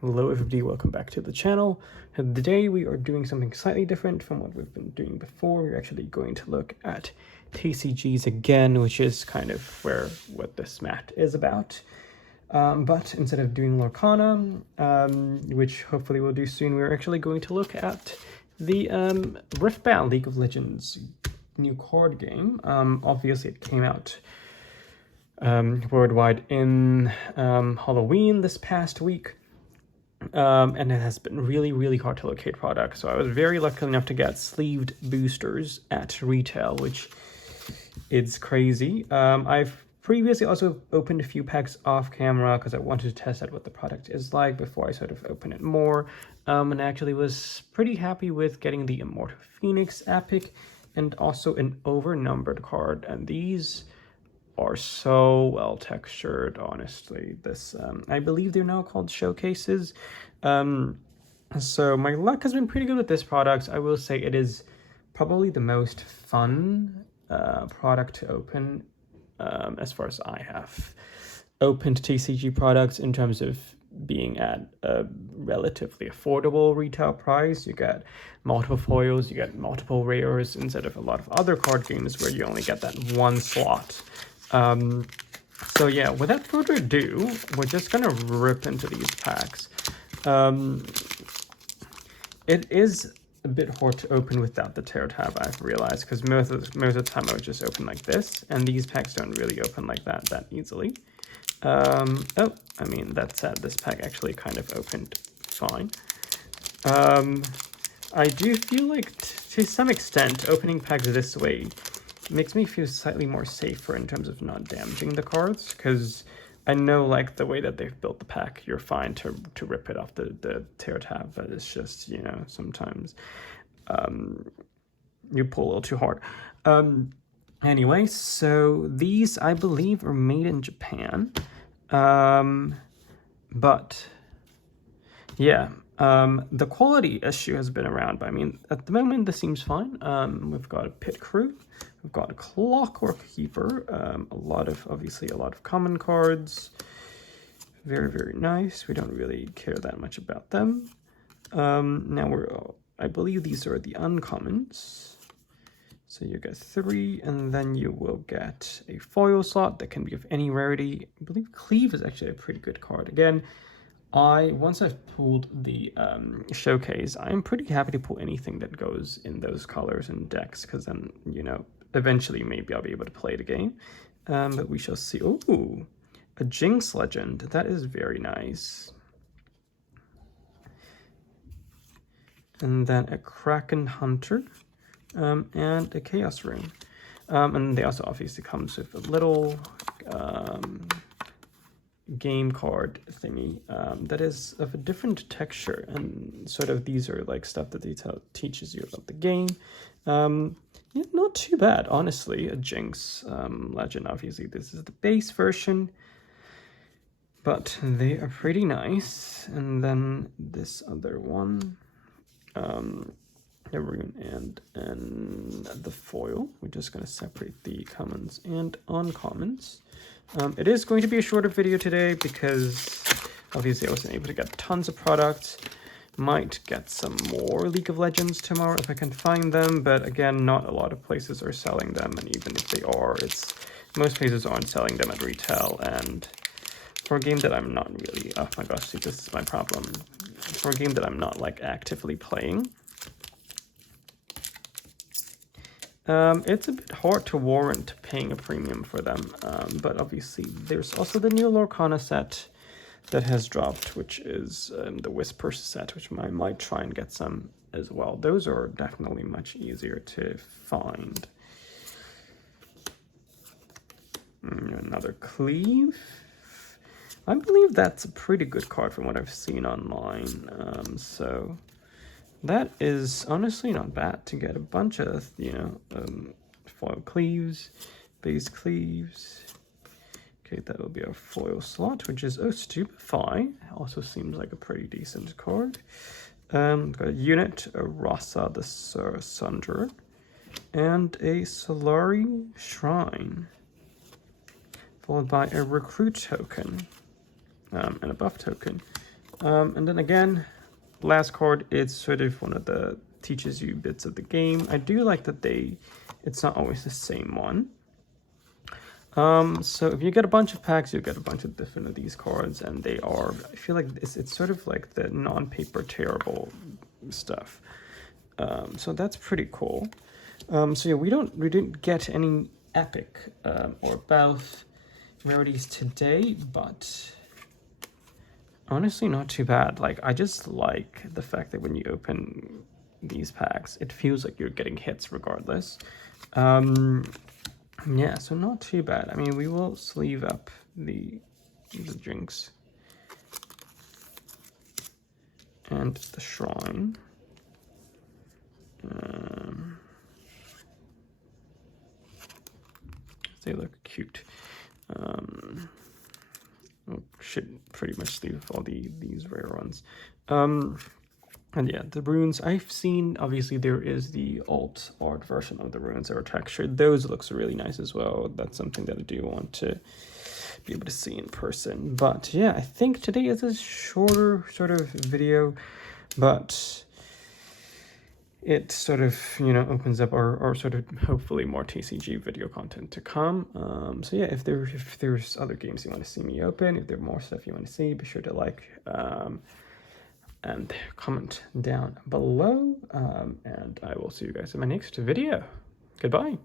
Hello everybody, welcome back to the channel. Today we are doing something slightly different from what we've been doing before. We're actually going to look at TCGs again, which is kind of what this mat is about. But instead of doing Lorcana, which hopefully we'll do soon, we're actually going to look at the Riftbound League of Legends new card game. Obviously it came out worldwide in Halloween this past week. And it has been really hard to locate products. So I was very lucky enough to get sleeved boosters at retail, which is crazy. I've previously also opened a few packs off camera because I wanted to test out what the product is like before I sort of open it more. And I actually was pretty happy with getting the Immortal Phoenix Epic and also an overnumbered card. And these are so well textured, honestly. I believe they're now called showcases. So my luck has been pretty good with this product. I will say it is probably the most fun product to open as far as I have opened TCG products in terms of being at a relatively affordable retail price. You get multiple foils, you get multiple rares instead of a lot of other card games where you only get that one slot. So yeah, without further ado, we're just gonna rip into these packs. It is a bit hard to open without the Tarot tab, I've realized, because most of the time I would just open like this, and these packs don't really open like that easily. Oh, I mean, that said, this pack actually kind of opened fine. I do feel like, to some extent, opening packs this way makes me feel slightly more safer in terms of not damaging the cards, because I know, like, the way that they've built the pack, you're fine to rip it off the Tarot tab, but it's just, you know, sometimes you pull a little too hard. Anyway, so these, I believe, are made in Japan. But yeah, the quality issue has been around, but I mean, at the moment, this seems fine. We've got a Pit Crew, we've got a Clockwork Keeper, obviously a lot of common cards. Very nice. We don't really care that much about them. Now I believe these are the uncommons. So you get 3, and then you will get a foil slot that can be of any rarity. I believe Cleave is actually a pretty good card. Again, once I've pulled the showcase, I'm pretty happy to pull anything that goes in those colors and decks, because then, you know, eventually maybe I'll be able to play the game. But we shall see. Ooh, a Jinx Legend. That is very nice. And then a Kraken Hunter. And a Chaos Rune. And they also obviously comes with a little game card thingy that is of a different texture, and sort of these are like stuff that they teaches you about the game. Yeah, not too bad, honestly. A Jinx Legend, obviously this is the base version, but they are pretty nice. And then this other one, the rune and the foil. We're just going to separate the commons and uncommons. It is going to be a shorter video today because obviously I wasn't able to get tons of products. Might get some more League of Legends tomorrow if I can find them, but again, not a lot of places are selling them, and even if they are, most places aren't selling them at retail. And for a game that I'm not really, oh my gosh, see, this is my problem. For a game that I'm not like actively playing, it's a bit hard to warrant paying a premium for them, but obviously there's also the new Lorcana set that has dropped, which is the Whisper set, which I might try and get some as well. Those are definitely much easier to find. Another Cleave. I believe that's a pretty good card from what I've seen online, so that is honestly not bad to get a bunch of, you know, foil Cleaves, base Cleaves. Okay, that'll be a foil slot, which is, oh, Stupefy. Also seems like a pretty decent card. Got a unit, a Rasa the Sunderer, and a Solari Shrine, followed by a Recruit token, and a buff token. And then again, last card, it's sort of one of the teaches you bits of the game. I do like that it's not always the same one. So if you get a bunch of packs, you get a bunch of different of these cards, and they are, I feel like it's sort of like the non-paper tearable stuff. So that's pretty cool. So yeah, we didn't get any epic or Balth rarities today, but honestly not too bad. Like, I just like the fact that when you open these packs, it feels like you're getting hits regardless. Yeah, so not too bad. I mean, we will sleeve up the drinks and the shrine. They look cute. Should pretty much sleeve all these rare ones. And yeah, the runes I've seen, obviously there is the alt art version of the runes that are textured. Those looks really nice as well. That's something that I do want to be able to see in person. But yeah, I think today is a shorter sort of video, but it sort of, you know, opens up or sort of hopefully more TCG video content to come. So yeah, if there's other games you want to see me open, if there's more stuff you want to see, be sure to like and comment down below. And I will see you guys in my next video. Goodbye.